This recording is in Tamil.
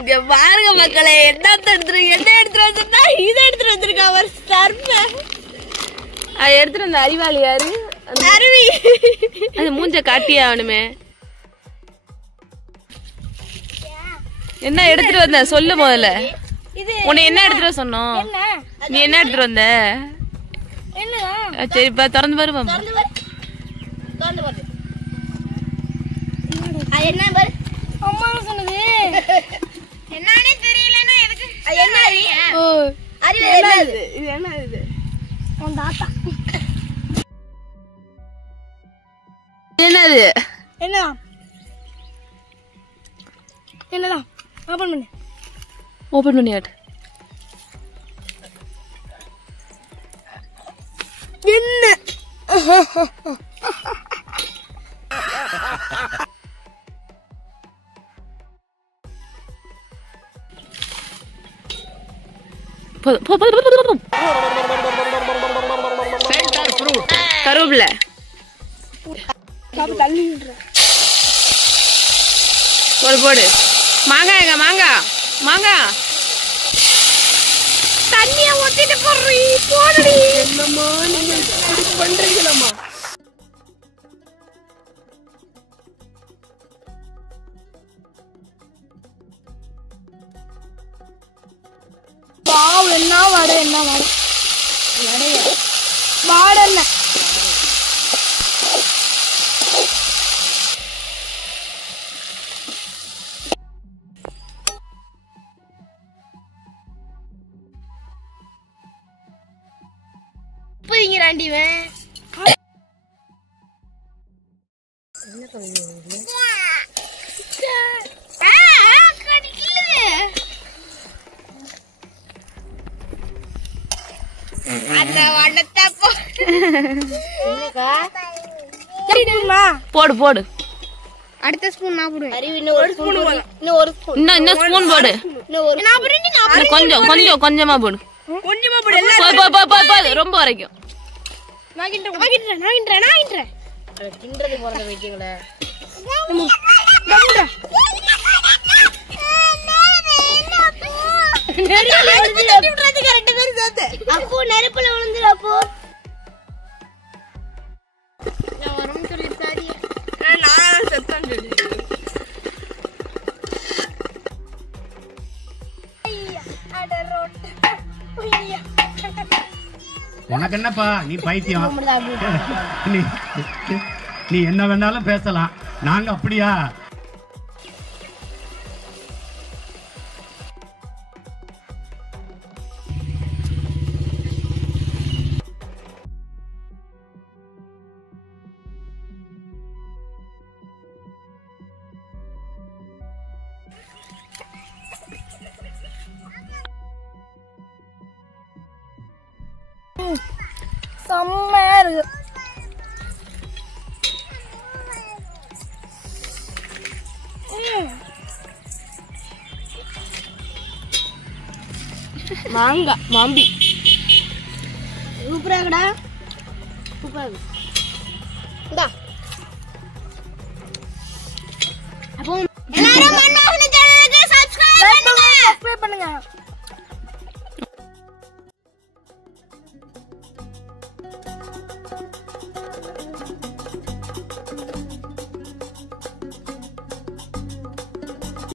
இங்க பாருங்க மக்களே, என்ன எடுத்துட்டு வந்தா இதை எடுத்துட்டு வந்திருக்கா அவர் சர்வ. அது எடுத்துட்டு வந்த அறிவாளி யாரு? அருவி. அது மூஞ்ச காட்டியே ஆகணுமே. என்ன எடுத்துட்டு வந்த சொல்லு முதல்ல. உன்னை என்ன எடுத்துட்டு சொன்னோம்? நீ என்ன எடுத்துட்டு வந்த? சரிப்பா திறந்து பாரு. என்ன பாரு அம்மா சொன்னது என்னன்னே தெரியலன்னா எதுக்கு என்ன அறிவு என்னது? இது என்ன இது? உன் தாத்தா. என்னது? என்னதான் என்னதான் ஓபன் பண்ணு. ஓபன் பண்ணி காட்டு. என்ன கருவேப்பிலை போடு போடு. மாங்காய் எங்க? மாங்காய் தண்ணிய ஊத்திட்டு போடுறீ போடுடி. என்னம்மா நீங்க பண்றீங்களம்மா? பாவ் என்ன வடை என்ன வடை வாடை என்ன புரிங்கிறாண்டிவன். என்ன பண்ணுவீங்க? போடு போடு. அடுத்த ஸ்பூன் நான் போடுவேன். இன்னும் ஸ்பூன் போடு. கொஞ்சமா போடு. ரொம்ப வரைக்கும் அப்போ நெருப்புல விழுந்துரு. அப்போ நான் வரணும் சொல்லிட்டாடி. நான் செத்தான் சொல்லி. உனக்கு என்னப்பா நீ பைத்தியம்? நீ என்ன வேணாலும் பேசலாம், நாங்க அப்படியா? செம்மையா இருக்கு. மாம்பி சூப்பரா இருக்குடா. சூப்பரா இருக்கு. இந்தா அப்போ எல்லாரும் மண்ணோகனி சேனலுக்கு சப்ஸ்கிரைப் பண்ணுங்க.